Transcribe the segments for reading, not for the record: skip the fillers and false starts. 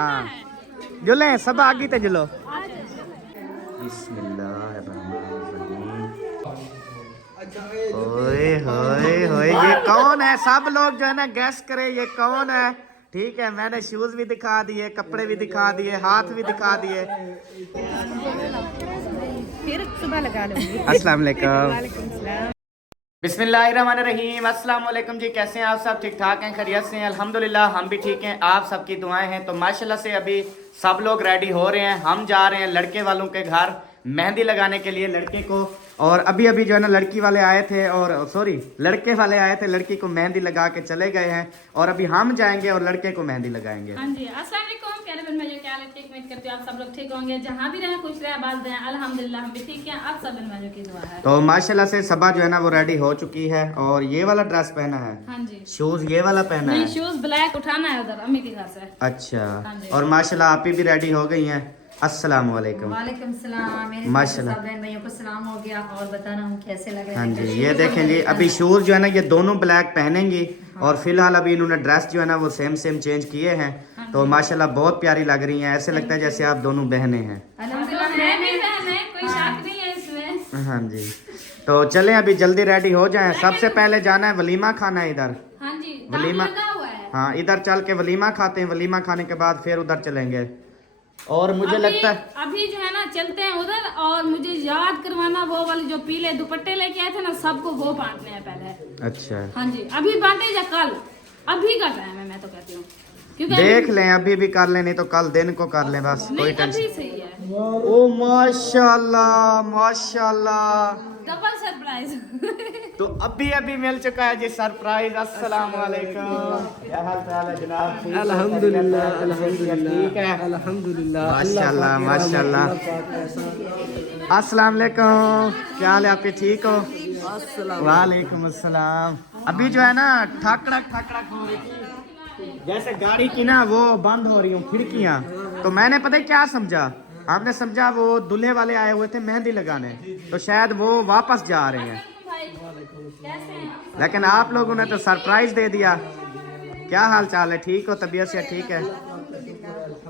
हाँ जुले सब आगे ते जुलो। बिस्मिल्लाहिर्रहमानिर्रहीम। ओए होए होए ये कौन है? सब लोग जो है ना गैस करे ये कौन है। ठीक है मैंने शूज भी दिखा दिए, कपड़े भी दिखा दिए, हाथ भी दिखा दिए। फिर सुबह लगा लूंगी। अस्सलाम वालेकुम। वालेकुम सलाम। बिस्मिल्लाहिर्रहमानिर्रहीम। अस्सलाम वालेकुम जी, कैसे हैं आप सब? ठीक ठाक हैं, खैरियत से हैं? अल्हम्दुलिल्लाह हम भी ठीक हैं, आप सबकी दुआएं हैं। तो माशाल्लाह से अभी सब लोग रेडी हो रहे हैं, हम जा रहे हैं लड़के वालों के घर मेहंदी लगाने के लिए लड़के को। और अभी अभी जो है ना लड़की वाले आए थे और सॉरी लड़के वाले आए थे, लड़की को मेहंदी लगा के चले गए हैं और अभी हम जाएंगे और लड़के को मेहंदी लगाएंगे। हाँ जी, अस्सलाम वालेकुम। क्या मैं जो क्या ठीक उम्मीद करती हूँ आप सब लोग ठीक होंगे, जहाँ भी रहें खुश रहे आबाद रहें। अल्हम्दुलिल्लाह हम भी ठीक हैं, आप सब में जो की दुआ है। तो माशाल्लाह से सबा जो है ना वो रेडी हो चुकी है और ये वाला ड्रेस पहना है। हाँ जी, शूज ये वाला पहना नहीं है। शूज ब्लैक उठाना है उधर अम्मी के घर से। अच्छा हाँ जी। और माशाल्लाह आप भी रेडी हो गई हैं। अस्सलाम वालेकुम। वालेकुम सलाम। मेरे माशाल्लाह। सब बहन भाइयों को सलाम हो गया और बताना हम कैसे लग रहे हैं। हाँ जी ये देखें जी अभी शूज जो है ना ये दोनों ब्लैक पहनेंगी और फिलहाल अभी इन्होंने ड्रेस जो है ना वो सेम चेंज किए हैं। तो माशाल्लाह बहुत प्यारी लग रही हैं, ऐसे लगता है जैसे आप दोनों बहनें हैं। अल्हम्दुलिल्लाह मैं भी बहन है, कोई शक नहीं है इसमें। हाँ जी तो चलें अभी जल्दी रेडी हो जाएं। सबसे पहले जाना है वलीमा खाना है इधर। हाँ जी, वलीमा लगा हुआ है। हाँ इधर चल के वलीमा खाते हैं, वलीमा खाने के बाद फिर उधर चलेंगे। और मुझे लगता है अभी जो है ना चलते हैं उधर और मुझे याद करवाना वो वाले जो पीले दुपट्टे लेके आए थे ना सबको वो बांटने हैं पहले। अच्छा हाँ जी, अभी बांटे या कल? अभी का टाइम है, मैं तो कहती हूँ क्योंकि देख लें अभी भी कर लें, नहीं तो कल दिन को कर लें बस, कोई नहीं टेंशन। अभी सही है। ओ माशाल्लाह माशाल्लाह। Double surprise. तो अभी अभी मिल चुका है जी सरप्राइज। अस्सलाम वालेकुम, क्या हाल चाल है जनाब? अल्हम्दुलिल्लाह अल्हम्दुलिल्लाह ठीक है अल्हम्दुलिल्लाह माशाल्लाह माशाल्लाह। अस्सलाम वालेकुम, क्या हाल है आपके? ठीक हो? वालेकुम अस्सलाम। अभी जो है ना ठाकड़क हो रही थी जैसे गाड़ी की ना वो बंद हो रही हूँ खिड़कियाँ। तो मैंने पता है क्या समझा, आपने समझा वो दूल्हे वाले आए हुए थे मेहंदी लगाने, तो शायद वो वापस जा रहे हैं। लेकिन आप लोगों ने तो सरप्राइज दे दिया। क्या हाल चाल है? ठीक हो? तबीयत से ठीक है?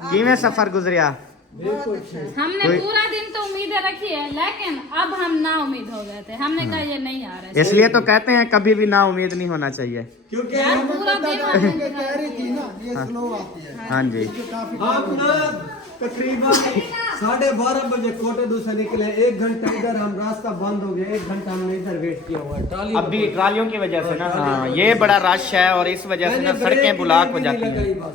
किवें सफर गुजरिया? हमने पूरा दिन तो उम्मीदें रखी है लेकिन अब हम ना उम्मीद हो गए थे, हमने कहा ये नहीं आ रहा है। इसलिए तो कहते हैं कभी भी ना उम्मीद नहीं होना चाहिए। क्योंकि यार हमें पूरा पता दिन था हमने कि कह रही थी ना ये स्लो आती है। हाँ जी हम ना तकरीबन 12:30 बजे कोटेदू से निकले, 1 घंटा इधर हम रास्ता बंद हो गया, 1 घंटा हमने इधर वेट किया हुआ है ट्रॉली अभी ट्रालियों की वजह से ना, हाँ ये बड़ा रश है और इस वजह से ना सड़कें ब्लॉक हो जाती हैं।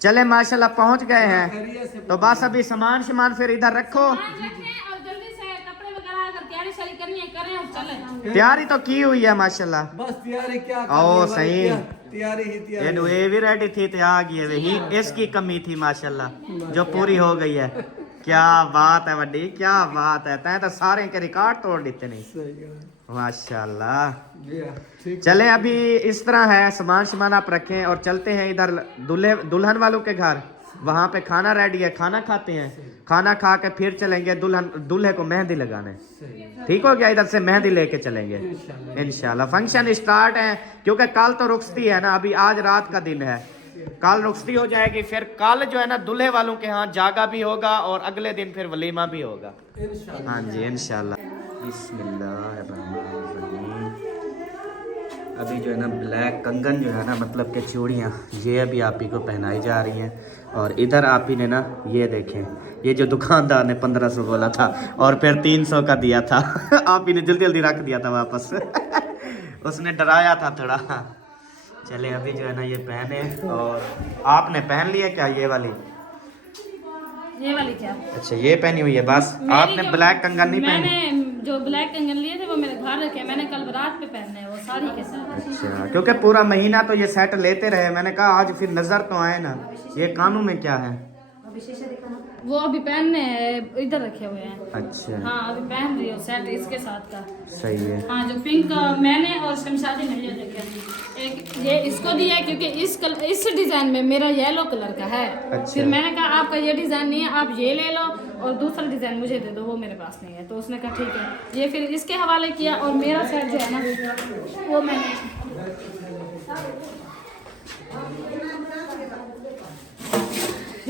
चले माशाल्लाह पहुंच गए हैं, तो बस अभी सामान फिर इधर रखो। और जल्दी से कपड़े वगैरह अगर तैयारी शारी करनी है करें और चले। तैयारी तो की हुई है माशाल्लाह। बस तैयारी क्या ओ करनी सही तैयारी ही तैयारी। ये भी रेडी थी तो आ गई है, वही इसकी कमी थी माशाल्लाह जो पूरी हो गई है। क्या बात है वड्डी, क्या बात है, तैं तो सारे के रिकॉर्ड तोड़ देते नहीं माशाल्लाह। चले अभी इस तरह है, सामान आप रखें और चलते हैं इधर दुल्हन वालों के घर। वहाँ पे खाना रेडी है, खाना खाते हैं, खाना खा के फिर चलेंगे दूल्हे को मेहंदी लगाने। ठीक हो गया? इधर से मेहंदी लेके चलेंगे इंशाल्लाह। फंक्शन स्टार्ट है क्योंकि कल तो रुखसती है ना, अभी आज रात का दिन है, कल रुखसती हो जाएगी, फिर कल जो है ना दूल्हे वालों के यहाँ जागा भी होगा और अगले दिन फिर वलीमा भी होगा। हाँ जी इंशाल्लाह। बिस्मिल्लाहिर्रहमानिर्रहीम। अभी जो है ना ब्लैक कंगन जो है ना मतलब के चूड़ियाँ ये अभी आप ही को पहनाई जा रही हैं। और इधर आप ही ने ना ये देखें, ये जो दुकानदार ने 1500 बोला था और फिर 300 का दिया था आप ही ने जल्दी रख दिया था वापस उसने डराया था थोड़ा। चले अभी जो है ना ये पहने, और आपने पहन लिया क्या ये वाली? ये वाली क्या? अच्छा ये पहनी हुई है बस, आपने ब्लैक कंगन नहीं पहनी? मैंने जो ब्लैक कंगन लिए थे वो मेरे घर रखे, मैंने कल बारात पे पहनने हैं वो साड़ी के साथ। अच्छा क्योंकि पूरा महीना तो ये सेट लेते रहे, मैंने कहा आज फिर नजर तो आए ना। ये कानों में क्या है? वो अभी पहनने हैं, इधर रखे हुए हैं। अच्छा हाँ अभी पहन रही हो सेट इसके साथ का। सही है। हाँ जो पिंक मैंने और शमशादी ने ये देखे, एक ये इसको दिया है क्योंकि इस डिजाइन में मेरा येलो कलर का है। अच्छा। फिर मैंने कहा आपका ये डिजाइन नहीं है, आप ये ले लो और दूसरा डिजाइन मुझे दे दो, वो मेरे पास नहीं है। तो उसने कहा ठीक है, ये फिर इसके हवाले किया और मेरा सेट जो है ना वो मैंने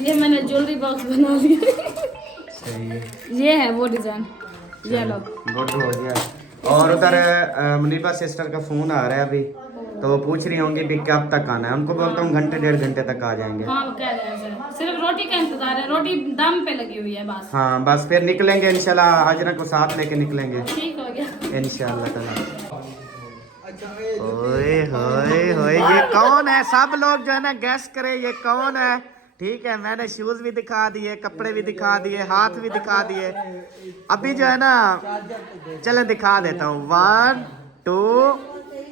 ये मैंने ज्वेलरी बॉक्स बना लिया। सही है, ये है वो डिजाइन, ये लो। गुड हो गया। और उधर मुनीबा सिस्टर का फोन आ रहा है अभी, तो वो पूछ रही होंगी भी कब तक आना है। उनको बोलता हूँ घंटे 1.5 घंटे तक आ जाएंगे। हाँ वो कह रहे हैं सर, सिर्फ रोटी का इंतजार है, रोटी दम पे लगी हुई है बस। हाँ बस फिर निकलेंगे इंशाल्लाह, हाजरा को साथ लेके निकलेंगे ठीक हो गया इंशाल्लाह ताला। ओए होए होए, ये कौन है? सब लोग जो है ना गैस करे ये कौन है। ठीक है, मैंने शूज भी दिखा दिए, कपड़े भी दिखा दिए, हाथ भी दिखा दिए। अभी जो है ना चले दिखा देता हूँ। 1 2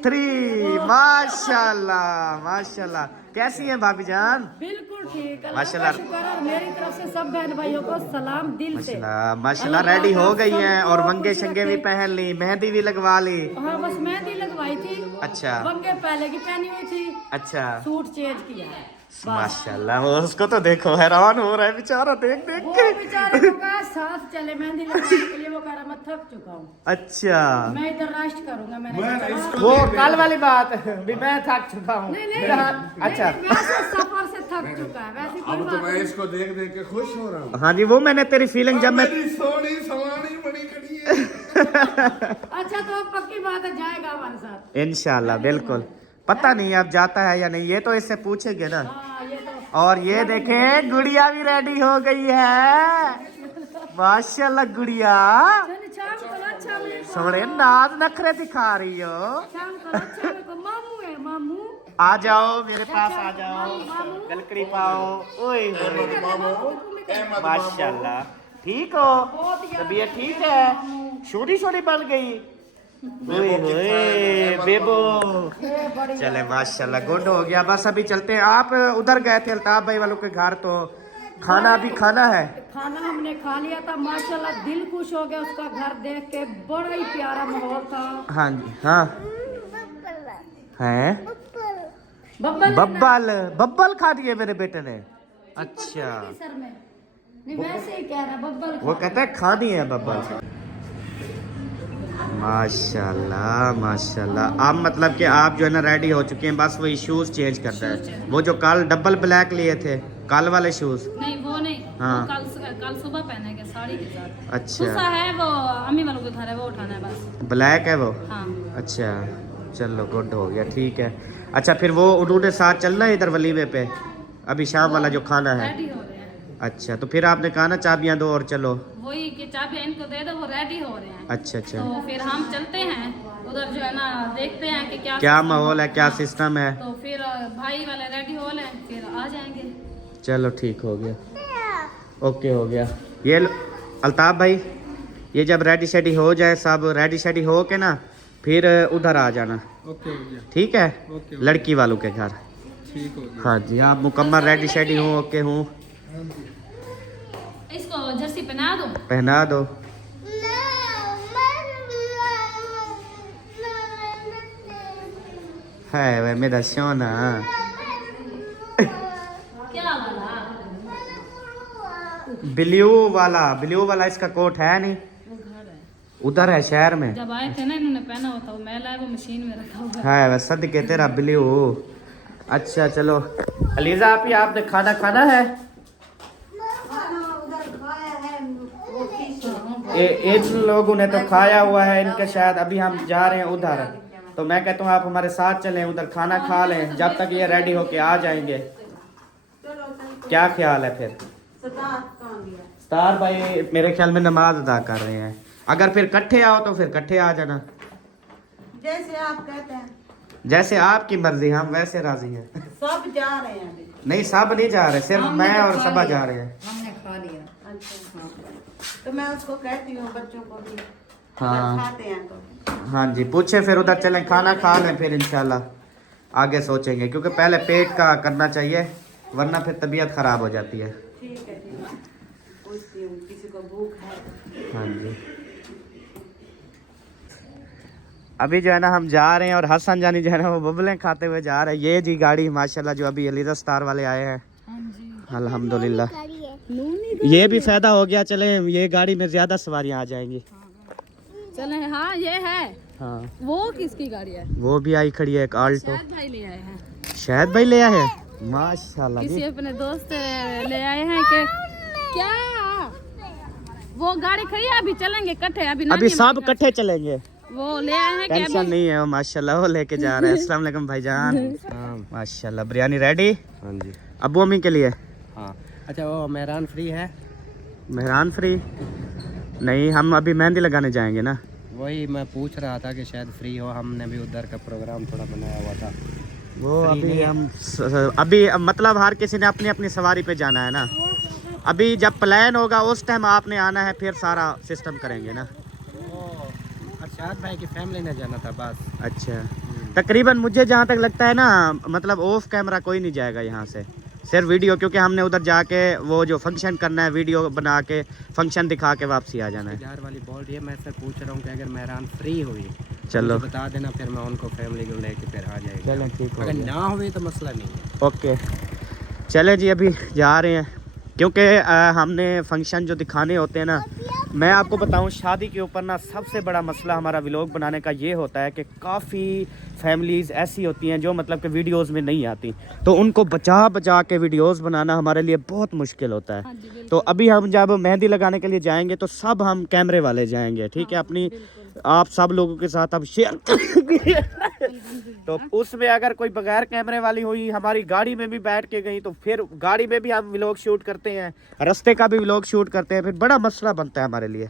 3। माशाल्लाह माशाल्लाह। कैसी है भाभी जान? बिल्कुल ठीक। माशाल्लाह मेरी तरफ से सब बहन भाइयों को सलाम दिल से। माशाल्लाह माशाल्लाह। रेडी हो गई हैं और वंगे शंगे भी पहन ली, मेहंदी भी लगवा ली। हाँ बस मेहंदी लगवाई थी, अच्छा वंगे पहले की पहनी हुई थी, अच्छा सूट चेंज किया है। माशाल्लाह। वो उसको तो देखो हैरान हो रहा है बेचारा देख देख वो के। बेचारे को कहा साथ चले मेहंदी लगाने के लिए, वो कह रहा मैं थक चुका हूँ, अच्छा मैं इधर रेस्ट करूंगा। मैंने कहा, वो कल वाली बात भी मैं थक चुका हूँ। नहीं नहीं अच्छा नहीं, वैसे सफर से थक चुका है, वैसे कोई अब तो बात मैं नहीं। इसको देख देख के खुश हो रहा हूँ। हाँ जी, वो मैंने तेरी फीलिंग जब मैं मेरी सोनी सवानी बड़ी खड़ी है। अच्छा तो अब पक्की बात है, जाएगा हमारे साथ। इंशाल्लाह बिल्कुल। पता नहीं अब जाता है या नहीं, ये तो इससे पूछेंगे ना। हाँ ये तो और ये देखें गुड़िया भी रेडी हो गई है। माशाल्लाह गुड़िया शाम को अच्छा मेरे को, सोने नाज नखरे दिखा रही हो। शाम को अच्छा मेरे को मामू है, मामू आ जाओ मेरे पास आ जाओ, गलकड़ी पाओ। ओए होए माशाल्लाह। ठीक हो? तबीयत ठीक है? छोटी छोटी बन गई। ओए होए बेबो। चले माशाल्लाह गुड हो गया। बस अभी चलते हैं। आप उधर गए थे अल्ताफ भाई वालों के घर, तो खाना अभी खाना है। खाना हमने खा लिया था, माशाल्लाह दिल खुश हो गया उसका घर देख के, बड़ा ही प्यारा माहौल था। हाँ जी हाँ हैं। बब्बल बब्बल बब्बल खा दिए मेरे बेटे ने। अच्छा सर में नहीं, वैसे ही कह रहा बब्बल। वो कहता है खा दिए हैं बब्बल। माशाल्लाह माशाल्लाह। अब मतलब कि आप जो है ना रेडी हो चुके हैं, बस वही शूज चेंज करता है। वो जो कल डबल ब्लैक लिए थे, कल वाले शूज। नहीं वो नहीं, हाँ। वो कल सुबह पहनेंगे साड़ी के साथ। अच्छा दूसरा है वो अम्मी वालों के घर है, वो उठाना है बस। ब्लैक है वो। हाँ अच्छा चलो गुड हो गया ठीक है। अच्छा फिर वो उन्होंने साथ चलना है इधर वलीमे पे, अभी शाम वाला जो खाना है। रेडी हो रहे हैं। अच्छा तो फिर आपने कहा ना चाबियां दो और चलो। वही कि चाबियां इनको दे दो, वो रेडी हो रहे हैं। अच्छा अच्छा। तो फिर हम चलते हैं उधर, जो है ना देखते हैं कि क्या क्या माहौल है, क्या सिस्टम है। तो फिर भाई वाले रेडी हो लें, फिर आ जाएंगे। चलो ठीक हो गया, ओके हो गया। ये अल्ताफ भाई, ये जब रेडी शेडी हो जाए, सब रेडी शेडी हो के ना फिर उधर आ जाना। ओके हो गया, ठीक है ओके लड़की वालों के घर। ठीक हो गया। हाँ जी, आप मुकम्मल रेडी शेडी हो, ओके हूँ। इसको जर्सी पहना दो। पहना दो। है वह मेरा सोना। क्या वाला? ब्लू वाला इसका कोट है नहीं, वो घर है। उधर है शहर में। जब आए थे ना इन्होंने पहना हुआ था, वो मैला है, वो मशीन में रखा हुआ है। है वह सदके तेरा ब्लू। अच्छा चलो अलीजा, आप ही आपने खाना खाना है। इन लोगों ने तो खाया हुआ है इनके, शायद अभी हम जा रहे हैं उधर। तो मैं कहता हूँ आप हमारे साथ चलें, उधर खाना खा लें जब तक ये रेडी होके आ जाएंगे। क्या ख्याल है फिर? स्टार भाई मेरे ख्याल में नमाज अदा कर रहे हैं। अगर फिर इकट्ठे आओ तो फिर इकट्ठे आ जाना, जैसे आप कहते हैं। जैसे आपकी मर्जी, हम वैसे राजी हैं। सब जा रहे हैं अभी। नहीं सब नहीं जा रहे, सिर्फ मैं और सबा जा रहे हैं। हमने खा लिया। अच्छा तो मैं उसको कहती हूँ बच्चों को भी, हाँ खाते हैं तो। हाँ जी, पूछे फिर उधर चलें, खाना खा लें, फिर इंशाल्लाह आगे सोचेंगे, क्योंकि पहले पेट का करना चाहिए वरना फिर तबीयत खराब हो जाती है। ठीक है पूछती हूँ किसी को भूख है। हाँ जी, अभी जो है ना हम जा रहे हैं और हसन जानी जो है ना वो बबलें खाते हुए जा रहे हैं। ये जी गाड़ी माशाल्लाह जो अभी अलीजा स्टार वाले आए हैं, अल्हम्दुलिल्लाह। ये भी फायदा हो गया, चले ये गाड़ी में ज्यादा सवारियां आ जाएंगी। चले हाँ ये है। हाँ वो किसकी गाड़ी है? वो भी आई खड़ी है एक आल्टो। शायद भाई ले आए हैं। शायद भाई ले आए हैं। माशाल्लाह किसी जी। अपने दोस्त ले आए हैं कि क्या वो गाड़ी खड़ी है, अभी चलेंगे इकट्ठे। अभी अभी सब इकट्ठे चलेंगे, वो ले आए हैं कि टेंशन नहीं है। वो माशाल्लाह वो लेके जा रहे हैं। अस्सलाम वालेकुम भाईजान। माशाल्लाह बिरयानी रेडी। हाँ जी। अब्बू अम्मी के लिए। हाँ अच्छा, वो मेहरान फ्री है? मेहरान फ्री नहीं, हम अभी मेहंदी लगाने जाएंगे ना। वही मैं पूछ रहा था कि शायद फ्री हो, हमने भी उधर का प्रोग्राम थोड़ा बनाया हुआ था। वो अभी अभी मतलब हर किसी ने अपनी अपनी सवारी पे जाना है ना। अभी जब प्लान होगा उस टाइम आपने आना है, फिर सारा सिस्टम करेंगे ना। अरशाद भाई की फैमिली ने जाना था बस। अच्छा, तकरीबन मुझे जहाँ तक लगता है ना, मतलब ऑफ कैमरा कोई नहीं जाएगा यहाँ से, सिर्फ वीडियो, क्योंकि हमने उधर जाके वो जो फंक्शन करना है वीडियो बना के फंक्शन दिखा के वापसी आ जाना है। यार वाली बोल रही है, मैं सर पूछ रहा हूँ कि अगर मेहरान फ्री हुई चलो मुझे बता देना, फिर मैं उनको फैमिली को लेके फिर आ जाएगा। चलें, ठीक हो अगर गया। ना हुई तो मसला नहीं है। ओके चले जी, अभी जा रहे हैं क्योंकि हमने फंक्शन जो दिखाने होते हैं ना, मैं आपको बताऊं शादी के ऊपर ना सबसे बड़ा मसला हमारा व्लॉग बनाने का ये होता है कि काफ़ी फैमिलीज़ ऐसी होती हैं जो मतलब कि वीडियोस में नहीं आती, तो उनको बचा बचा के वीडियोस बनाना हमारे लिए बहुत मुश्किल होता है। तो अभी हम जब मेहंदी लगाने के लिए जाएंगे तो सब हम कैमरे वाले जाएंगे, ठीक है, अपनी आप सब लोगों के साथ अब शेयर तो उसमें अगर कोई बगैर कैमरे वाली हुई, हमारी गाड़ी में भी बैठ के गई, तो फिर गाड़ी में भी हम व्लॉग शूट करते हैं, रास्ते का भी व्लॉग शूट करते हैं, फिर बड़ा मसला बनता है हमारे लिए।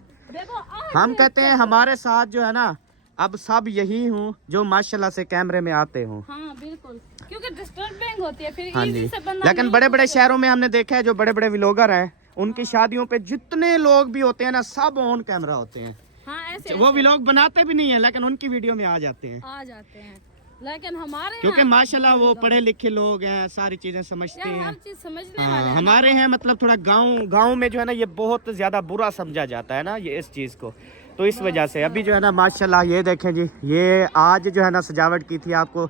हम कहते हैं हमारे साथ जो है ना अब सब यही हूँ जो माशाल्लाह से कैमरे में आते हों। हाँ बिल्कुल, क्योंकि डिस्टर्बिंग होती है फिर हाँ easy जी, से बंदा लेकिन बड़े बड़े शहरों में हमने देखा है जो बड़े बड़े व्लॉगर हैं उनकी शादियों पे जितने लोग भी होते हैं ना सब ऑन कैमरा होते हैं। हाँ ऐसे वो व्लॉग बनाते भी नहीं है लेकिन उनकी वीडियो में आ जाते हैं, आ जाते हैं। लेकिन हमारे क्योंकि माशाल्लाह वो पढ़े लिखे लोग हैं, सारी चीजें समझते यहाँ हैं। हर चीज समझने हाँ, वाले हैं। हमारे हैं मतलब थोड़ा गांव में जो है ना ये बहुत ज्यादा बुरा समझा जाता है ना ये इस चीज को, तो इस वजह से अभी जो है ना माशाल्लाह ये देखें जी, ये आज जो है ना सजावट की थी, आपको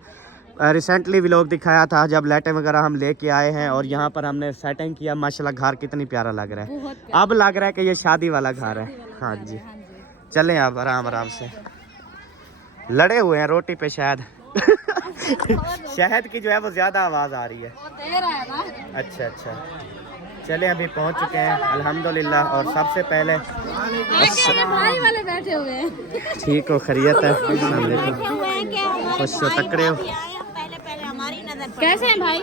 रिसेंटली व्लॉग दिखाया था जब लाइटें वगैरह हम लेके आए हैं और यहाँ पर हमने सेटिंग किया। माशाल्लाह घर कितनी प्यारा लग रहा है, बहुत अब लग रहा है कि ये शादी वाला घर है। हाँ जी, चलें आप आराम आराम से, लड़े हुए हैं रोटी पे शायद शहद की जो है वो ज्यादा आवाज आ रही है। वो दे रहा है ना। अच्छा अच्छा, चले अभी पहुंच चुके हैं अल्हम्दुलिल्लाह। और सबसे पहले आगे भाई वाले बैठे हुए हैं। ठीक हो, खैरियत है, अस्सलाम वालेकुम, खुश हो, तकड़े हो, कैसे हैं भाई?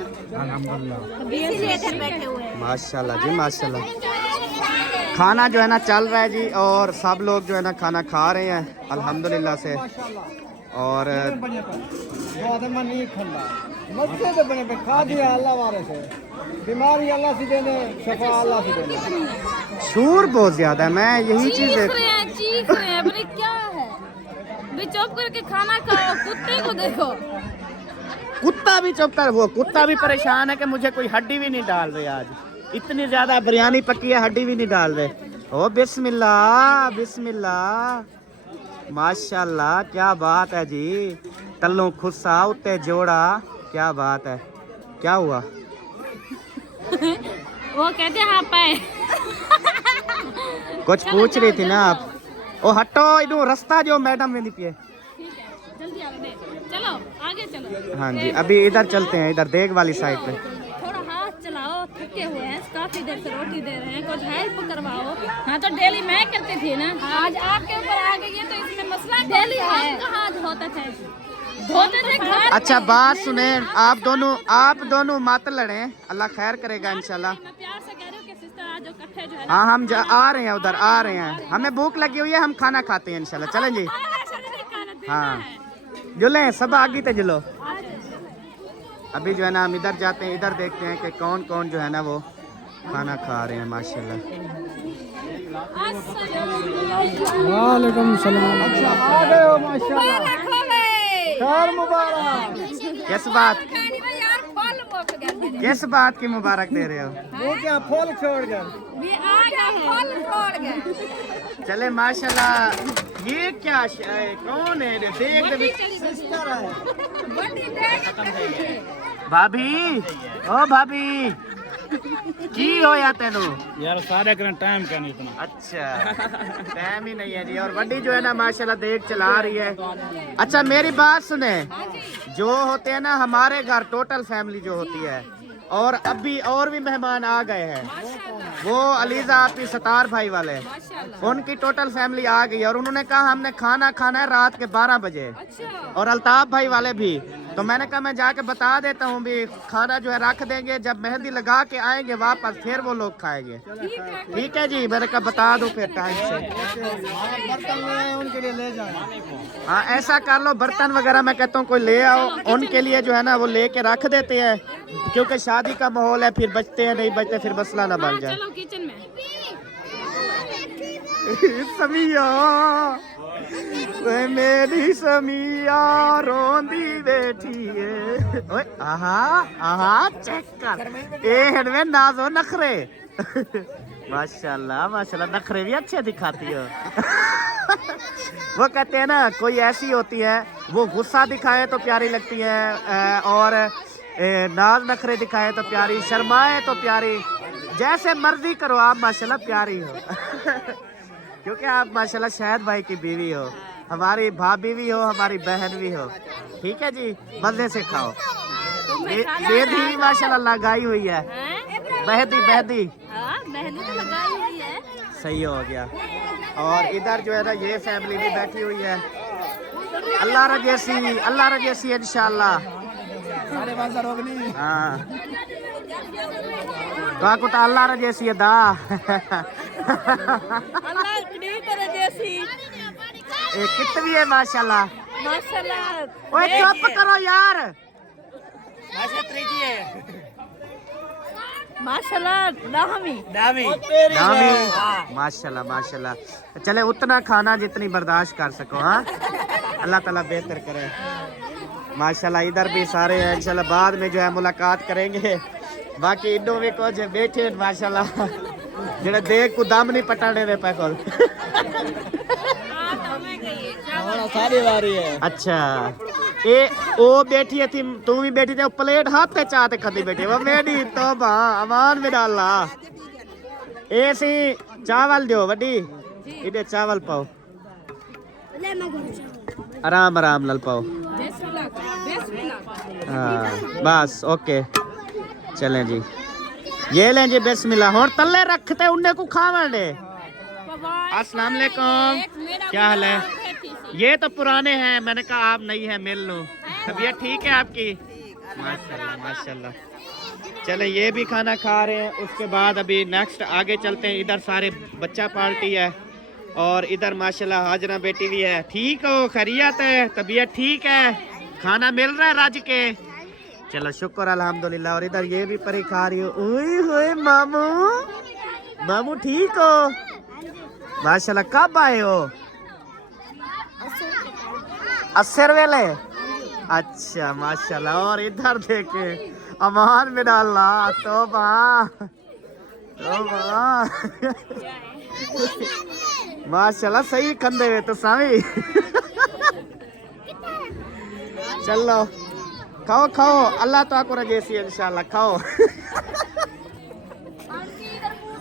माशाल्लाह जी माशाल्लाह। खाना जो है ना चल रहा है जी और सब लोग जो है ना खाना खा रहे हैं अल्हम्दुलिल्लाह से। और शोर बहुत ज्यादा है, मैं यही चीज चीख रहे हैं, चीख रहे हैं, अरे क्या है भी, चुप करके खाना खाओ, कुत्ते को देखो। कुत्ता भी चुप कर, वो कुत्ता भी परेशान है कि मुझे कोई हड्डी भी नहीं डाल रहे, आज इतनी ज्यादा बिरयानी पकी है हड्डी भी नहीं डाल रहे। ओ बिस्मिल्लाह बिस्मिल्लाह, माशाल्लाह क्या बात है जी, तल्लों खुस्सा उत्ते जोड़ा, क्या बात है, क्या हुआ? वो कहते हैं हाँ पाए। कुछ पूछ रही थी ना आप? ओ हटो इधर, रास्ता जो मैडम में नहीं पिए। ठीक है, जल्दी आओ, चलो आगे चलो। हाँ जी, अभी इधर चलते हैं, इधर देख वाली साइड पे। थोड़ा हाथ चलाओ, थके हुए हैं, काफी देर से रोटी दे रहे हैं, कुछ हेल्प करवाओ। हाँ तो डेली मैं करती थी ना, आज आपके ऊपर आ गई है तो इसमें मसला डेली हम कहाँ धोते थे घर। अच्छा बात सुने, आप दोनों मत लड़े, अल्लाह खैर करेगा इंशाल्लाह। मैं प्यार से कह रही हूँ कि सिस्टर आज जो इकट्ठे जो है हाँ हम आ रहे हैं, उधर आ रहे हैं, हमें भूख लगी हुई है, हम खाना खाते हैं इंशाल्लाह। चलें जी, हाँ जुले सब आगे तो जुलो। अभी जो है ना हम इधर जाते हैं, इधर देखते हैं कि कौन कौन जो है ना वो खाना खा रहे हैं माशाल्लाह। वालेकुम सलाम। अच्छा आ गए हो माशाल्लाह, खैर मुबारक। किस बात की मुबारक दे रहे हो? वो क्या फल छोड़ कर? चले माशाल्लाह। ये क्या कौन है? देख सिस्टर है। भाभी, ओ भाभी की हो या तेनू यार सारे टाइम का नहीं इतना। अच्छा टाइम ही नहीं है जी। और बड़ी जो है ना माशाल्लाह देख चला रही है। अच्छा मेरी बात सुने, जो होते हैं ना हमारे घर टोटल फैमिली जो होती है और अभी और भी मेहमान आ गए हैं। वो अलीजा आपी सतार भाई वाले, उनकी टोटल फैमिली आ गई और उन्होंने कहा हमने खाना खाना है रात के 12 बजे। और अल्ताफ भाई वाले भी, तो मैंने कहा मैं जाके बता देता हूँ भी खाना जो है रख देंगे, जब मेहंदी लगा के आएंगे वापस फिर वो लोग खाएंगे। ठीक है जी, मैंने कहा बता दो फिर टाइम से। उनके लिए ले जाए। हाँ ऐसा कर लो, बर्तन वगैरह मैं कहता हूँ कोई ले आओ, उनके लिए जो है ना वो लेके रख देते हैं, क्योंकि शादी का माहौल है, फिर बचते हैं नहीं बचते फिर मसला ना बन जाए। चलो किचन में। समिया ओए मेरी समिया रोंदी बैठी है। ओए आहा आहा चेक कर, ए हनवे नाजो नखरे। माशाल्लाह माशाल्लाह, नखरे भी अच्छे दिखाती हो। वो कहते हैं ना कोई ऐसी होती है वो गुस्सा दिखाए तो प्यारी लगती है, और नाज नखरे दिखाए तो प्यारी, शर्माए तो प्यारी, जैसे मर्जी करो आप माशाल्लाह प्यारी हो। क्योंकि आप माशाल्लाह शायद भाई की बीवी हो, हमारी भाभी भी हो, हमारी बहन भी हो। ठीक है जी, मजे से खाओ। मेहंदी माशाल्लाह लगाई हुई है, मेहंदी मेहंदी मेहंदी तो लगाई हुई है। सही हो गया। और इधर जो है ना ये फैमिली भी बैठी हुई है। अल्लाह रजेसी इंशाल्लाह। हाँ तो अल्लाह रजेसी दा। अल्लाह नहीं करे जैसी। कितनी है माशाल्लाह माशाल्लाह। ओए चुप करो यार। माशाल्लाह दामी माशाल्लाह माशाल्लाह। चले उतना खाना जितनी बर्दाश्त कर सको। हाँ अल्लाह ताला बेहतर करे माशाल्लाह। इधर भी सारे हैं, इंशाल्लाह बाद में जो है मुलाकात करेंगे। बाकी इन्हों भी कुछ बैठे माशाल्लाह, जेड़ा देख को दम नहीं पटाने दे पे कोल। सारी बारी है। अच्छा ए ओ बैठी थी, तू भी बैठी थे, प्लेट हाथ पे चाहते खदी बैठी वो मेरी तो बा अमान में डाला। ए सी चावल दो वड्डी, इधर चावल पाओ, आराम आराम लाल पाओ। हाँ बस ओके चलें जी, ये लें जी बिस्मिल्लाह। और तले रखते उन्हें को खावन दे। अस्सलाम वालेकुम, क्या हाल है? ये तो पुराने हैं, मैंने कहा आप नहीं है मिल लूं। तबीयत ठीक है आपकी? माशाल्लाह माशाल्लाह। चले ये भी खाना खा रहे हैं, उसके बाद अभी नेक्स्ट आगे चलते हैं। इधर सारे बच्चा पार्टी है और इधर माशाल्लाह हाजरा बेटी भी है। ठीक हो, खैरियत है, तबीयत ठीक है, खाना मिल रहा है रज के? चलो शुक्र अल्हम्दुलिल्लाह। और इधर ये भी परी खा रही हो। ओए होए मामू, मामू ठीक हो माशाल्लाह। कब आए हो? 80 वेले। अच्छा माशाल्लाह। और इधर देखे अमान में डाला तोबा तोबा। माशाल्लाह सही कंधे में तो सामी। चलो खाओ खाओ, अल्लाह तो आपको रजेसी इंशाल्लाह खाओ।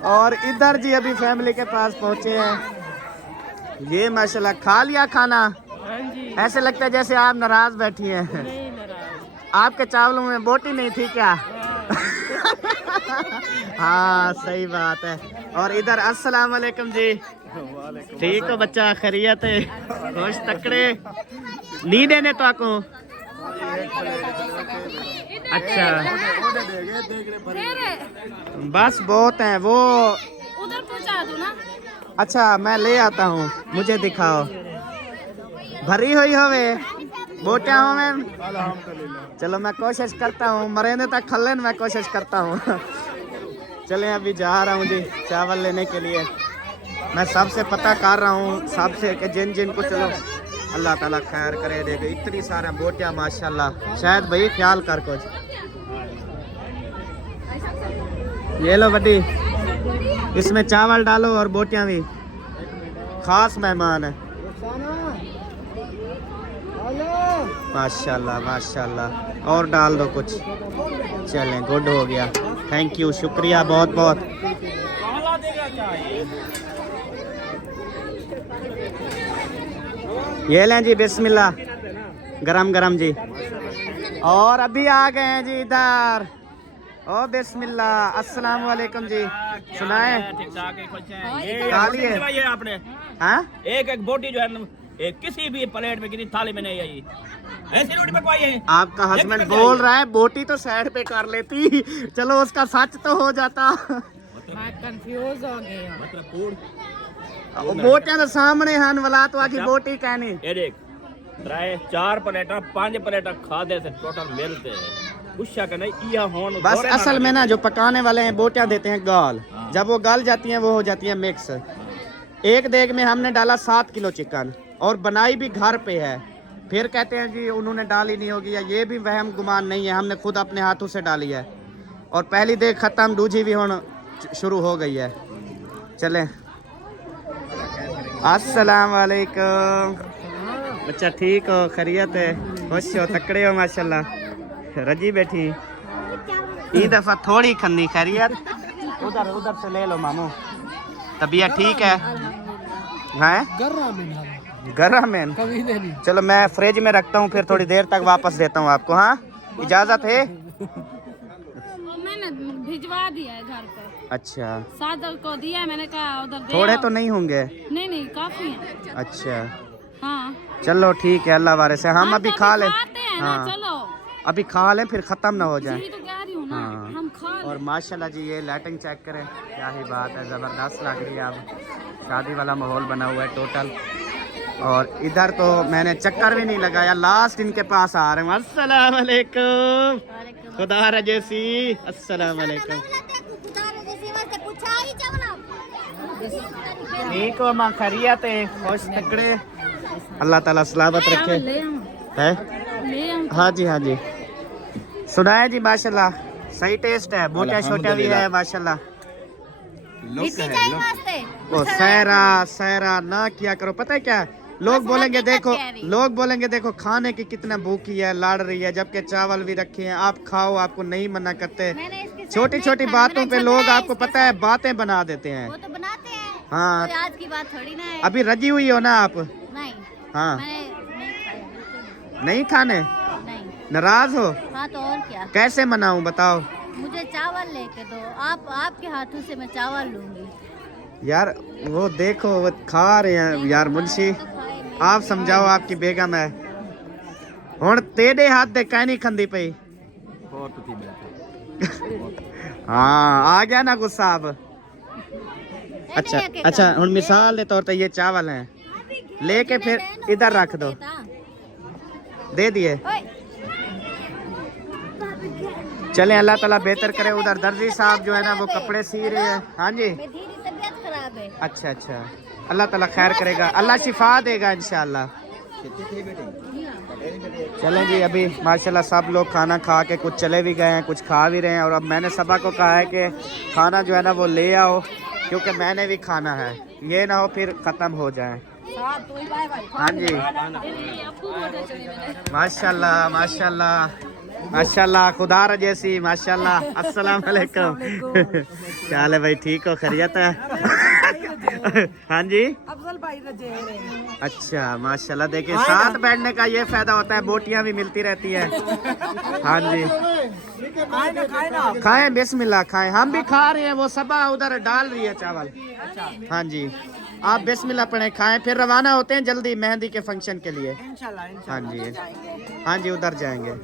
और इधर जी अभी फैमिली के पास पहुंचे हैं। ये माशाल्लाह खा लिया खाना? ऐसे लगता है जैसे आप नाराज बैठी हैं। आपके चावलों में बोटी नहीं थी क्या? हाँ सही बात है। और इधर अस्सलाम वालेकुम जी, ठीक हो बच्चा? खैरियत है, खुश तकड़े? नींद ने तो आपको? अच्छा बस बहुत है वो, उधर पहुंचा दो ना। अच्छा मैं ले आता हूँ, मुझे दिखाओ। भरी हुई होवे बोटिया हो में? चलो मैं कोशिश करता हूँ, मरेंदे तक खलन मैं कोशिश करता हूँ। चलें अभी जा रहा हूँ जी चावल लेने के लिए। मैं सबसे पता कर रहा हूँ सबसे कि जिन जिन को, चलो अल्लाह ताला खैर करे देगा। इतनी सारा बोटियाँ माशाल्लाह, शायद भाई ख्याल कर कुछ। ये लो बड्डी, इसमें चावल डालो और बोटियाँ भी। खास मेहमान है माशाल्लाह माशाल्लाह। और डाल दो कुछ। चलें गुड हो गया, थैंक यू, शुक्रिया बहुत बहुत। ये लें जी बिस्मिल्लाह, गरम गरम जी। और अभी आ गए हैं जी इधर ओ बिस्मिल्लाह, अस्सलाम वालेकुम जी। सुनाए ठीक ठाक है, खुश हैं। खा लिए? ये आपने हाँ एक एक बोटी जो है ना, एक किसी भी प्लेट में किसी थाली में नहीं आई, ऐसी रोटी पकवाई है। आपका हस्बैंड बोल रहा है बोटी तो साइड पे कर लेती, चलो उसका सच तो हो जाता। मैं कंफ्यूज हो गई हूँ। मतलब पूड़ बोटियां तो सामने हन वाला तो आगे बोटी कहनी। ये देख, ट्राई 4 प्लेटा 5 प्लेटा खा दे से टोटल मिलते हैं। गुस्सा का नहीं यह होन बस असल में ना जो पकाने वाले हैं बोटियां देते हैं गाल, जब वो गल जाती हैं वो हो जाती है मिक्स। एक देग में हमने डाला 7 किलो चिकन और बनाई भी घर पे है, फिर कहते हैं जी उन्होंने डाली नहीं होगी, या ये भी वहम गुमान नहीं है, हमने खुद अपने हाथों से डाली है। और पहली देग खत्म, दूजी भी होना शुरू हो गई है। चले, अस्सलाम वालेकुम। बच्चा ठीक हो, खैरियत है, खुश हो, तकड़े हो माशाल्लाह। रजी बैठी ई दफा थोड़ी खन्नी, खैरियत? उधर उधर से ले लो मामू। तबीयत ठीक है? गर्रा में चलो मैं फ्रिज में रखता हूँ, फिर थोड़ी देर तक वापस देता हूँ आपको। हाँ इजाजत है? मैंने भिजवा दिया है घर पे। अच्छा, सादर को दिया है, मैंने कहा उधर दे थोड़े आओ। तो नहीं होंगे? नहीं काफी है। अच्छा हाँ चलो ठीक है, अल्लाह वारे से हम अभी तो खा ले। खाते हैं ना, हाँ चलो अभी खा लें फिर ख़त्म ना हो जाए। यही तो कह रही हूँ ना, हाँ। हम खा और माशाल्लाह जी ये लाइटिंग चेक करें, क्या ही बात है, ज़बरदस्त लग रही है। अब शादी वाला माहौल बना हुआ है टोटल। और इधर तो मैंने चक्कर भी नहीं लगाया, लास्ट इनके पास आ रहे हैं। अस्सलाम वालेकुम, खुदा रजैसी, अस्सलाम वालेकुम। ठीक हो माँ, खैरियत है, खुश तकड़े, अल्लाह ताला सलामत रखे। ले आऊं, है? ले आऊं। हाँ जी हाँ जी, सुनाए जी माशाल्लाह, सही टेस्ट है, बोटिया छोटा भी है माशाल्लाह। ओ सहरा सहरा ना किया करो, पता है क्या लोग बोलेंगे, देखो लोग बोलेंगे देखो खाने की कितना भूखी है, लाड़ रही है, जबकि चावल भी रखे हैं, आप खाओ, आपको नहीं मना करते। छोटी छोटी बातों पे लोग आपको पता है बातें बना देते हैं। वो तो बनाते हैं, हाँ आज की बात थोड़ी ना है। अभी रजी हुई हो ना आप? नहीं, हाँ मैंने नहीं खाया। नहीं खाने, नहीं। नाराज हो? हाँ तो और क्या, कैसे मनाऊं बताओ? मुझे चावल लेके दो, आप आपके हाथों से मैं चावल लूंगी। यार वो देखो वो खा रहे हैं यार, मुंशी आप समझाओ, आपकी बेगम है हुण तेरे हाथ दे कहनी खंदी पई। हाँ आ गया ना गुस्सा अब। अच्छा अच्छा, हुण मिसाल के तौर पे ये चावल हैं, लेके फिर इधर रख दो, दे दिए। चलें, अल्लाह ताला बेहतर करे। उधर दर्जी साहब जो है ना वो कपड़े सी रहे हैं। हाँ जी, मेरी तबीयत खराब है। अच्छा अच्छा, अल्लाह ताला खैर करेगा, अल्लाह शिफा देगा इंशाल्लाह। चलें जी, अभी माशाल्लाह सब लोग खाना खा के कुछ चले भी गए हैं, कुछ खा भी रहे हैं। और अब मैंने सबा को कहा है कि खाना जो है ना वो ले आओ, क्योंकि मैंने भी खाना है, ये ना हो फिर ख़त्म हो जाए। हाँ जी माशाल्लाह माशाल्लाह माशाल्लाह, खुदा रजैसी माशाल्लाह। अस्सलाम वालेकुम, क्या हाल है भाई, ठीक हो, खैरियत है? हाँ जी अफजल भाई रजे रहे। अच्छा माशाल्लाह, देखिए साथ बैठने का ये फायदा होता है, बोटियां भी मिलती रहती है। हाँ जी खाएं, बिस्मिल्लाह खाएं, हम भी खा रहे हैं, वो सबा उधर डाल रही है चावल। हाँ जी आप बिस्मिल्लाह पढ़े, खाएं, फिर रवाना होते हैं जल्दी मेहंदी के फंक्शन के लिए। हाँ जी हाँ जी उधर जाएंगे।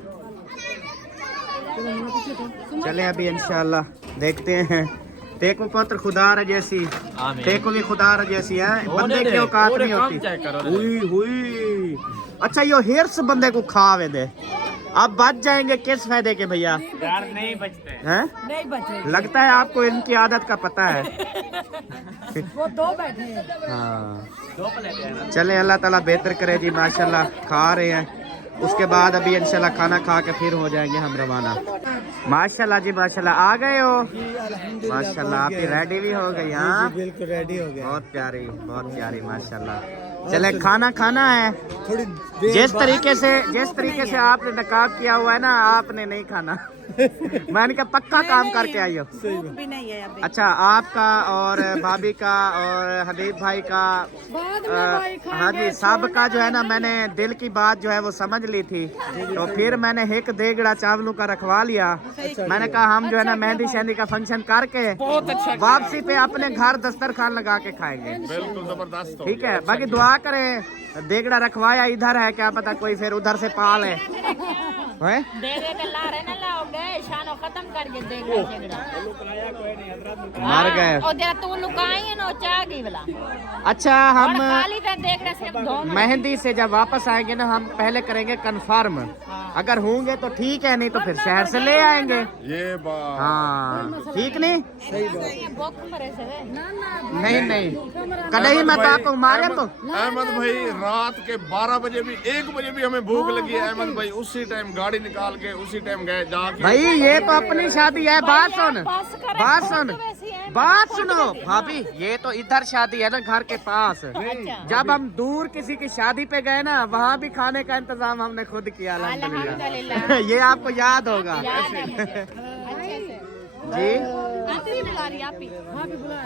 चले अभी इंशाल्लाह देखते हैं। तेको पुत्र खुदा रजैसी, तेको भी खुदा रजैसी है, बंदे की औकात नहीं होती। हुई हुई, अच्छा यो हिर्स बंदे को खावे दे, अब बच जाएंगे किस फायदे के भैया? यार नहीं बचते हैं? नहीं बचे, लगता है आपको इनकी आदत का पता है। वो 2 बैठे हैं। हाँ 2 प्लेट है ना। चले, अल्लाह ताला बेहतर करे जी माशाल्लाह, खा रहे हैं, उसके बाद अभी इंशाल्लाह खाना खा के फिर हो जाएंगे हम रवाना। माशाल्लाह जी माशाल्लाह, आ गए हो माशाल्लाह, आप ही रेडी भी हो गई? हाँ बिल्कुल रेडी हो गया। बहुत प्यारी माशाल्लाह। चले खाना खाना है। थोड़ी जिस तरीके से आपने नकाब किया हुआ है ना, आपने नहीं खाना। मैंने कहा पक्का काम करके आई हो। भी नहीं है अभी। अच्छा, आपका और भाभी का और हबीब भाई का, बाद में भाई खाएंगे, हाँ जी, सब का जो है ना, मैंने दिल की बात जो है वो समझ ली थी। तो फिर मैंने एक देगड़ा चावलों का रखवा लिया। मैंने कहा हम जो है ना मेहंदी शहंदी का फंक्शन करके वापसी पे अपने घर दस्तरखान लगा के खाएंगे। बिल्कुल जबरदस्त। ठीक है, बाकी दुआ करें। देगड़ा रखवाया इधर है, क्या पता कोई फिर उधर से पाल है। हैं? खत्म कर दे मर गए। और तेरा तू लुकाई है ना चागी वाला। अच्छा, हम खाली का देख रहे सिर्फ दो मेहंदी से जब वापस आएंगे ना, हम पहले करेंगे कंफर्म। अगर होंगे तो ठीक है, नहीं तो फिर शहर से ले आएंगे। ये बात। हाँ ठीक नहीं? भूख मरे से नहीं नहीं, कहीं मत आपको मारे तो। अहमद भाई रात के 12 बजे भी 1 बजे भी हमें भूख लगी है। अहमद भाई उसी टाइम गाड़ी निकाल के उसी टाइम गए जाके। भाई ये तो अपनी शादी है। बात सुन, बात सुन, बात सुनो भाभी, ये तो इधर शादी है ना, घर के पास। जब हम दूर किसी की शादी पे गए ना, वहाँ भी खाने का इंतजाम हमने खुद किया, अल्हम्दुलिल्लाह। ये आपको याद होगा जी। बुला रही आप ही।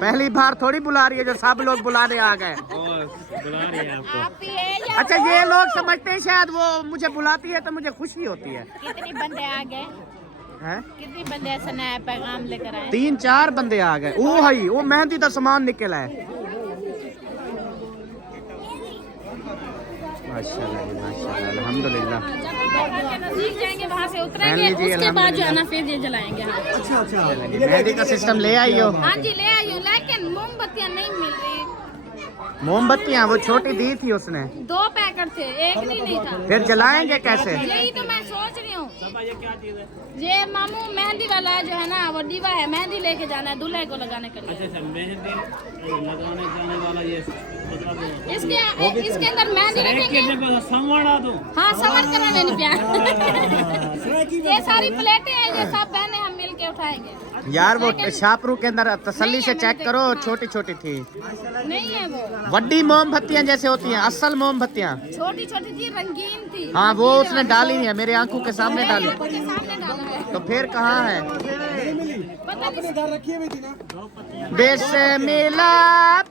पहली बार थोड़ी बुला रही है, जो सब लोग बुलाने आ गए। आप ही है या अच्छा, ये लोग समझते हैं शायद वो मुझे बुलाती है तो मुझे खुशी होती है। कितनी बंदे आ गए? हैं? कितनी बंदे ऐसा नया पैगाम लेकर आए? 3-4 बंदे आ गए। वो है वो मेहंदी का सामान निकला है। माशाल्लाह माशाल्लाह, अल्हम्दुलिल्लाह। जब दरगाह के नजदीक जाएंगे वहाँ से फैमिली उतरेंगे, जी, उसके बाद जो है ना अल्हम्दुलिल्लाह। फिर ये जलाएंगे। हाँ अच्छा अच्छा। मेहंदी का सिस्टम ले आई हो? हाँ जी ले आई हूँ, लेकिन मोमबत्तियाँ नहीं मिल रही। मोमबत्तियाँ वो छोटी दी थी उसने, 2 पैकेट थे, एक नहीं था। फिर जलाएंगे कैसे? यही तो मैं सोच रही हूँ। ये मामू मेहंदी वाला जो है ना, वो दीवा है, मेहंदी लेके जाना है दूल्हे को लगाने के लिए। इसके अंदर मेहंदी रखेंगे। हाँ संवर करा मैंने प्यार। ये सारी प्लेटें हैं, ये सब बहने हम मिल के उठाएंगे। यार वो शापरू के अंदर तसल्ली से चेक करो, छोटी छोटी थी। नहीं है वो, वड्डी मोमबत्तियाँ जैसे होती हैं, असल मोमबत्तियाँ। छोटी छोटी थी, रंगीन थी। हाँ वो उसने डाली है, मेरे आंखों के सामने डाली। आंखों के सामने डाला है। तो फिर कहाँ है? पता नहीं। घर रखी हुई थी ना। बिस्मिल्ला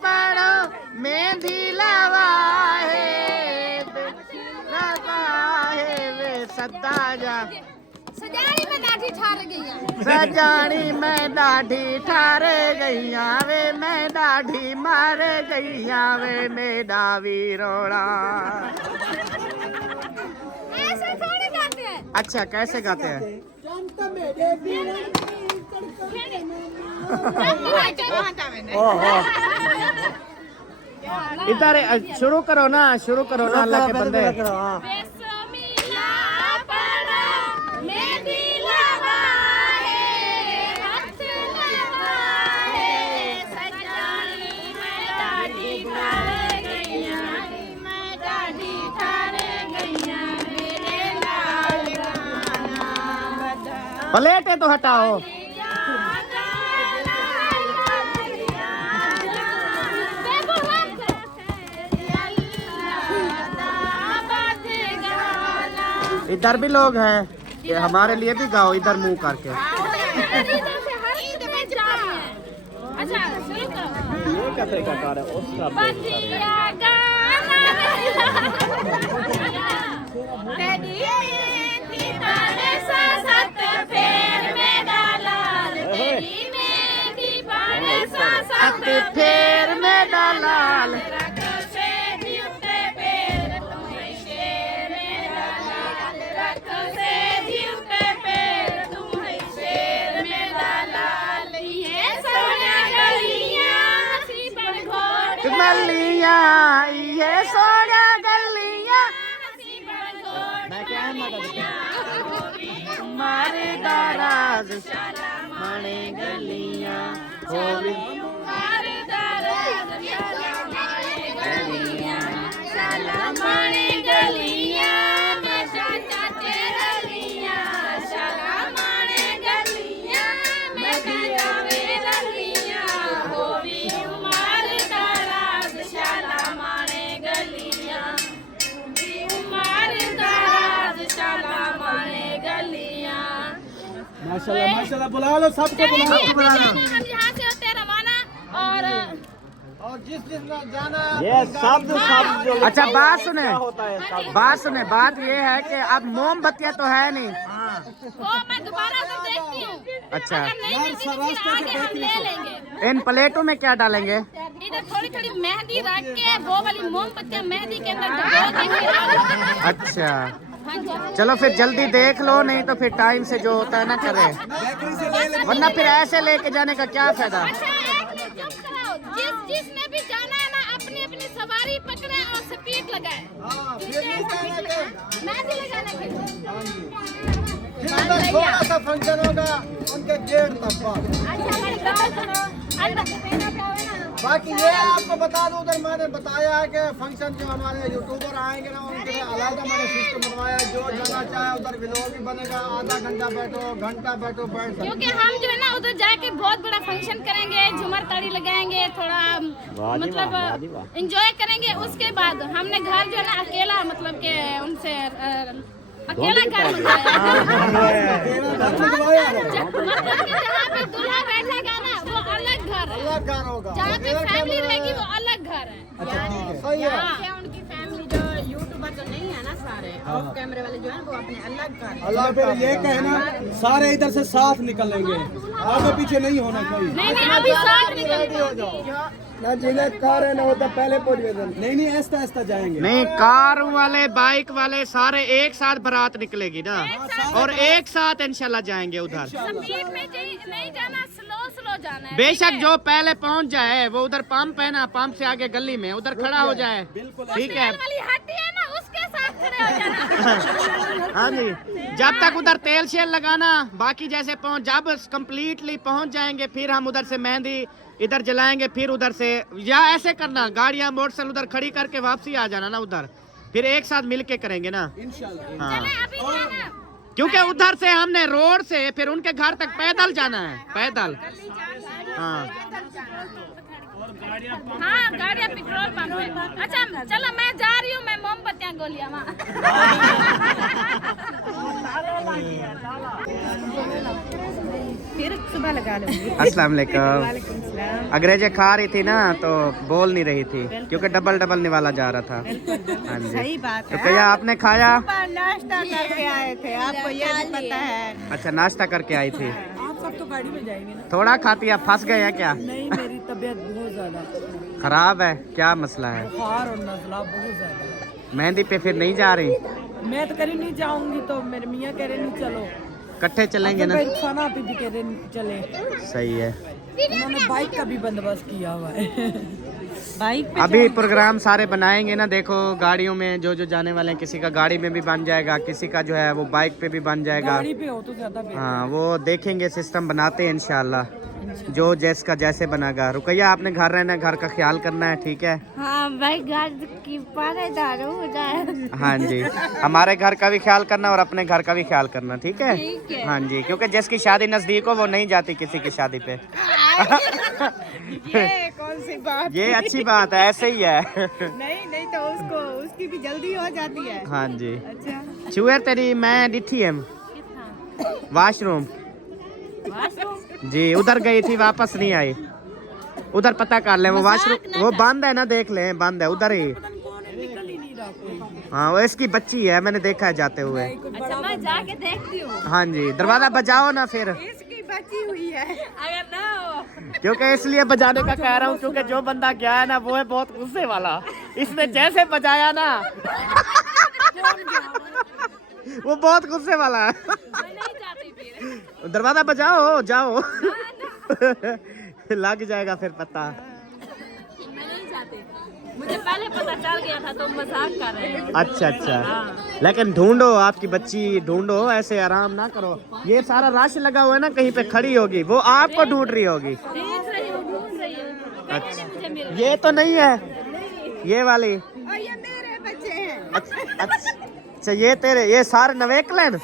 पढ़ो मेहंदी लवाए, लवाए वे सदा जा। सजानी में लाठी ठार गई है। सजानी मैं डाढ़ी ठारे गईया वे, मैं डाढ़ी मारे गईया वे, मेरा वीरोड़ा। ऐसे थोड़ी गाते हैं। अच्छा कैसे गाते हैं? इधर शुरू करो ना, शुरू करो ना अल्लाह के बंदे। बिस्मिल्ला पढ़ो मेहंदी लवाए, हाथ लगाए, सजानी में डाढ़ी ठारे गईया, मैं डाढ़ी ठारे गईया, मेरे लाल गाना प्लेटें तो हटाओ। इधर भी लोग हैं, ये हमारे लिए भी गाओ इधर मुंह करके। अच्छा शुरू करो। ये क्या तरीका कार है उसका? बतिया गाना तेरी मेहंदी तारे साथ फेर में डाला, तेरी मेहंदी तारे साथ फेर में दलाल। रखो सेधी उत्ते पैर, तुम्हें शेर में दलाल, रखो सेधी उत्ते पैर, तुम्हें शेर में दलाल। ये सोनिया गलियां सी बड़ घोड़ गलियां, ये सोनिया गलियां, सी बड़ घोड़ मैं क्या मारे दाराज माने गलियां होवी। मारे दराज शाला मारे गलियां, शाला मारे गलियां, मैं चाचा तेरा लिया, शाला मारे गलियां, मैं चाचा तेरा लिया, होवी मारे दराज शाला मारे गलियां। माशाल्लाह माशाल्लाह, बुला लो सबको, हम यहाँ से होते हैं रवाना और जिस जाना ये सब अच्छा बात सुने, बात ये है कि अब मोमबत्तियाँ तो है नहीं। वो मैं दोबारा उधर देखती हूँ। अच्छा। अगर नहीं मिलती तो फिर आगे हम ले लेंगे। इन प्लेटों में क्या डालेंगे? इधर थोड़ी थोड़ी मेहंदी रख के वो वाली मोमबत्तियाँ मेहंदी के अंदर डुबो के फिर आगे। अच्छा हाँ जी। चलो फिर जल्दी देख लो, नहीं तो फिर टाइम से जो होता है ना करे, वरना फिर ऐसे लेके जाने का क्या फायदा। अच्छा एक मिनट चुप कराओ। जिसने भी जाना है ना अपनी अपनी सवारी पकड़े और स्पीड लगाए। मेहंदी लगाने के थोड़ा सा फंक्शन होगा उनके गेट तक। अच्छा हमारी बात सुनो। अंदर बाकी ये आपको बता दूं, उधर मैंने बताया है कि फंक्शन जो हमारे यूट्यूबर आएंगे ना उनके लिए अलग मैंने सिस्टम बनवाया है। जो जाना चाहे उधर व्लॉग भी बनेगा, आधा घंटा बैठो, घंटा बैठो, बैठ सकते। क्योंकि हम जो है ना उधर जाके बहुत बड़ा फंक्शन करेंगे, झूमर ताड़ी लगाएंगे, थोड़ा मतलब एंजॉय करेंगे। उसके बाद हमने घर जो है ना अकेला मतलब के उनसे अकेला घर बनवाया मतलब कि जहाँ पे दूल्हा बैठेगा ना वो अलग घर है, अलग घर होगा। जहाँ पे फैमिली रहेगी वो अलग घर है। अच्छा ठीक है, सही है। हाँ। उनकी फैमिली जो यूट्यूबर जो नहीं है ना सारे ऑफ कैमरे वाले जो है वो अपने अलग कर। अल्लाह फिर ये कहना सारे इधर से साथ निकलेंगे, आगे पीछे नहीं होना कोई। नहीं अभी साथ निकल ना जिन्हें कार है ना वो तो पहले पहुंच गए। नहीं ऐसा ऐसा जाएंगे। नहीं, कार वाले बाइक वाले सारे एक साथ बारात निकलेगी ना, और एक साथ इंशाल्लाह जाएंगे उधर। स्पीड में नहीं जाना, स्लो जाना है। बेशक जो पहले पहुंच जाए, वो उधर पंप है ना, पंप से आगे गली में उधर खड़ा हो जाए, ठीक है। वाली हड्डी है ना उसके साथ खड़े हो जाना। हाँ जी, जब तक उधर तेल शेल लगाना, बाकी जैसे जब कम्प्लीटली पहुंच जाएंगे फिर हम उधर से मेहंदी इधर जलाएंगे, फिर उधर से या ऐसे करना गाड़ियां मोटरसाइकिल उधर खड़ी करके वापसी आ जाना ना उधर, फिर एक साथ मिल के करेंगे ना इंशाल्लाह। हाँ, अभी जाना। क्योंकि उधर से हमने रोड से फिर उनके घर तक पैदल जाना है, पैदल। हाँ हाँ गाड़ियाँ पेट्रोल पंप पे। अच्छा चलो मैं जा रही हूँ, मैं मोमबत्तियाँ गोलियाँ वहाँ। फिर सुबह लगा लूंगी। अस्सलाम वालेकुम। अंग्रेजे खा रही थी ना तो बोल नहीं रही थी, क्योंकि डबल निवाला जा रहा था। हाँ जी, सही बात तो है। क्या आपने खाया? नाश्ता करके आए थे, आपको ये भी पता है। अच्छा, नाश्ता करके आई थी। आप सब तो गाड़ी में जाएंगे ना? थोड़ा खाती, आप फंस गए हैं क्या? नहीं, मेरी तबीयत बहुत ज्यादा खराब है, क्या मसला है? बुखार और नजला बहुत ज्यादा। मेहंदी पे फिर नहीं जा रही? मैं तो कहीं नहीं जाऊंगी, तो मेरे मियाँ कह रहे नहीं चलो, इकट्ठे चलेंगे ना? खाना भी कह रहे चले। सही है। उन्होंने बाइक का भी बंदोबस्त किया हुआ है। बाइक पे अभी प्रोग्राम सारे बनाएंगे ना, देखो गाड़ियों में जो जाने वाले हैं, किसी का गाड़ी में भी बन जाएगा, किसी का जो है वो बाइक पे भी बन जाएगा। गाड़ी पे हो तो ज्यादा बेहतर। हाँ, वो देखेंगे, सिस्टम बनाते हैं इंशाल्लाह, जो जैसा जैसे बनागा। रुकैया, आपने घर रहना, घर का ख्याल करना है, ठीक है? हाँ भाई, घर की पहरेदार हो जाए। हाँ जी, हमारे घर का भी ख्याल करना और अपने घर का भी ख्याल करना, ठीक है? हाँ जी, क्योंकि जिसकी शादी नजदीक हो वो नहीं जाती किसी की शादी पे। ये कौन सी बात? ये अच्छी बात है, ऐसे ही है। नहीं तो उसकी भी जल्दी हो जाती है। हाँ जी। अच्छा, चुयर तेरी मैं डिठी है वाशरूम जी, उधर गई थी, वापस नहीं आई। उधर पता कर ले, वो वाशरूम वो बंद है ना, देख ले, बंद है उधर ही। निकल ही नहीं रहा कोई। हाँ, वो इसकी बच्ची है, मैंने देखा है जाते हुए। अच्छा मैं जाके देखती हूँ। हाँ जी, दरवाजा बजाओ ना फिर, इसकी बची हुई है। अगर ना हो क्योंकि इसलिए बजाने का कह रहा हूँ, क्योंकि जो बंदा गया है ना वो है बहुत गुस्से वाला। इसने जैसे बजाया ना वो बहुत गुस्से वाला है। मैं नहीं जाती फिर। दरवाजा बजाओ, जाओ। लग जाएगा फिर पता। मैं नहीं जाती, मुझे पहले पता चल गया था, तो मजाक कर रहे हैं। अच्छा, लेकिन ढूंढो, आपकी बच्ची ढूंढो, ऐसे आराम ना करो। ये सारा रश लगा हुआ है ना, कहीं पे खड़ी होगी, वो आपको ढूंढ रही होगी। देख रही हूँ, ढूंढ रही हूँ, अच्छा, मुझे मिल ये तो नहीं है, ये वाली। और ये मेरे बच्चे हैं। अच्छा, ये तेरे, ये सारे नवेकलन।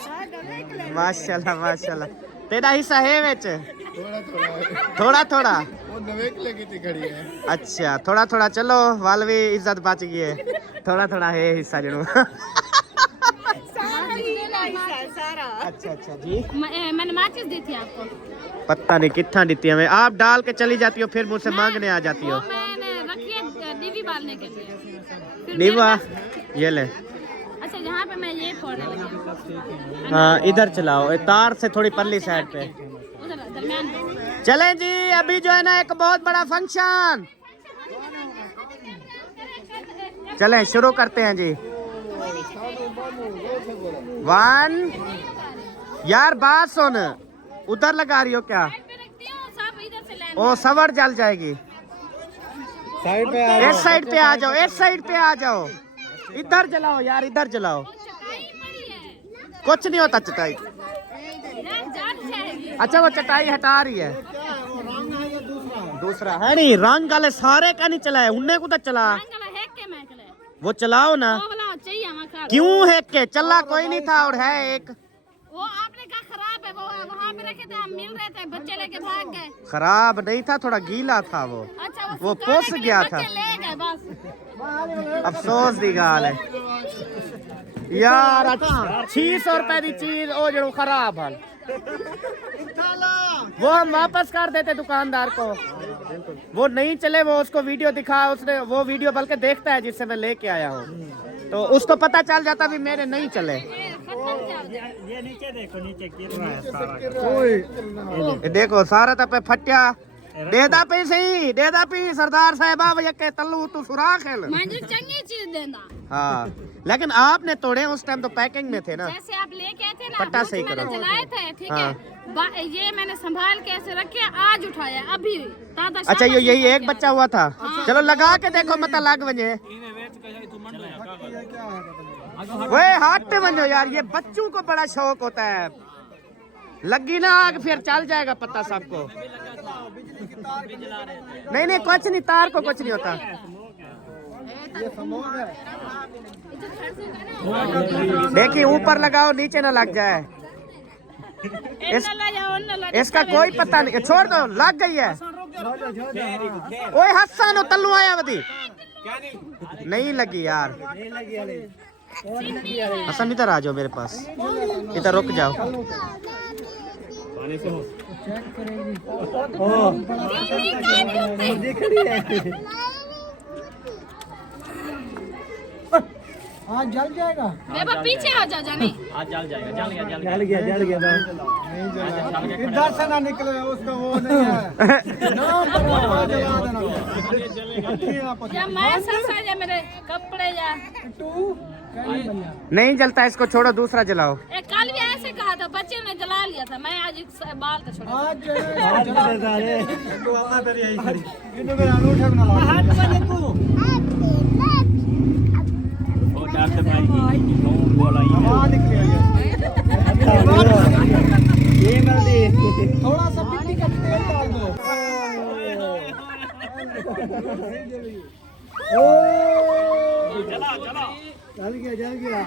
माशाल्लाह माशाल्लाह, तेरा हिस्सा है विच? थोड़ा वो नवेक लगी थी खड़ी है। अच्छा, थोड़ा चलो, वाल भी इज्जत बच गई है। थोड़ा है हिस्सा जरूर। अच्छा अच्छा जी, मैंने माचिस दी थी आपको। पता नहीं कितना देती हमें। आप डाल के चली जाती हो फिर मुझसे मांगने आ जाती हो। वो मैंने रखी है डीवी बालने के लिए। फिर दीवा मेरे पास- ये ले। अच्छा यहाँ पे मैं ये फोड़ने लगी। हाँ इधर चलाओ, तार से थोड़ी परली साइड पे। उधर दरमियान में। चलें जी, अभी जो है ना एक बहुत बड़ा फंक्शन, चलें शुरू करते हैं जी। 1 यार बात सुन, उधर लगा रही हो क्या? सब इधर से लेने। ओ सवर जल जाएगी। साइड पे इस साइड पे आ जाओ, इस साइड पे आ जाओ। इधर जलाओ यार, इधर जलाओ। कुछ नहीं होता चटाई। अच्छा वो चटाई हटा रही है। दूसरा है नहीं, रंग वाले सारे का नहीं चला है, उन्हें कुछ चला। वो चलाओ ना। क्यों है के चला कोई नहीं था और है एक। वो आपने कहा खराब है, वो वहाँ पे रखे थे, हम मिल रहे थे, बच्चे लेके भाग गए। खराब नहीं था, थोड़ा गीला था वो। अच्छा वो सुखाने पुस के लिए गया बच्चे था। ले गए बस। अफसोस दी गाल है यार। 600 रुपए की चीज ओ जो खराब है, वो हम वापस कर देते दुकानदार को। वो नहीं चले, वो उसको वीडियो दिखा, उसने वो वीडियो बल्कि देखता है जिससे मैं लेके आया हूँ, तो उसको पता चल जाता भी मेरे नहीं चले। ये नीचे देखो, नीचे गिर रहा है सारा। ये देखो सारा तब पे फटिया। देदा पे सही, देदा पे सरदार साहबा भैया के तल्लू तू सुराख है। मुझे चंगी चीज देना। हाँ लेकिन आपने तोड़े उस टाइम तो पैकिंग में थे ना। जैसे आप लेके आए थे ना, पट्टा वो सही मैंने करो। जलाए थे, ठीक हाँ। है। ये मैंने संभाल के ऐसे रखे, आज उठाया अभी। अच्छा ये यही एक बच्चा हुआ था। चलो लगा के देखो मत लग बजे। वे हाथ पे बनो यार, ये बच्चों को बड़ा शौक होता है। लगी ना आग फिर चल जाएगा पता सबको। नहीं नहीं कुछ नहीं, तार को कुछ नहीं होता। देखिए ऊपर लगाओ, नीचे ना लग जाए। इसका कोई पता नहीं, छोड़ दो, लग गई है। ओए हसन तल्लू आया बदी नहीं लगी यार। हसन इधर आ जाओ मेरे पास, इधर रुक जाओ। हाँ जल जाएगा। पीछे हो जाओ जानी। आज जल जाएगा, जल गया, जल जल गया जल गया नहीं जला, इधर से ना निकले, उसका वो नहीं है नाम पर जला देना। या मैं सस या मेरे कपड़े या नहीं जलता, इसको छोड़ो, दूसरा जलाओ। एक कल भी ऐसे कहा था, बच्चे ने जला लिया था, मैं आज बाल का छोड़ा। आज जला तो आना तेरी आई खड़ी इन्हों मेरा अनूठा बना ला हाथ में तू वो डर से भाई नून बोला आवाज निकली है। ये मल्दी थोड़ा सा मिट्टी का तेल डाल दो। ओ चला चला जल गया जल गया।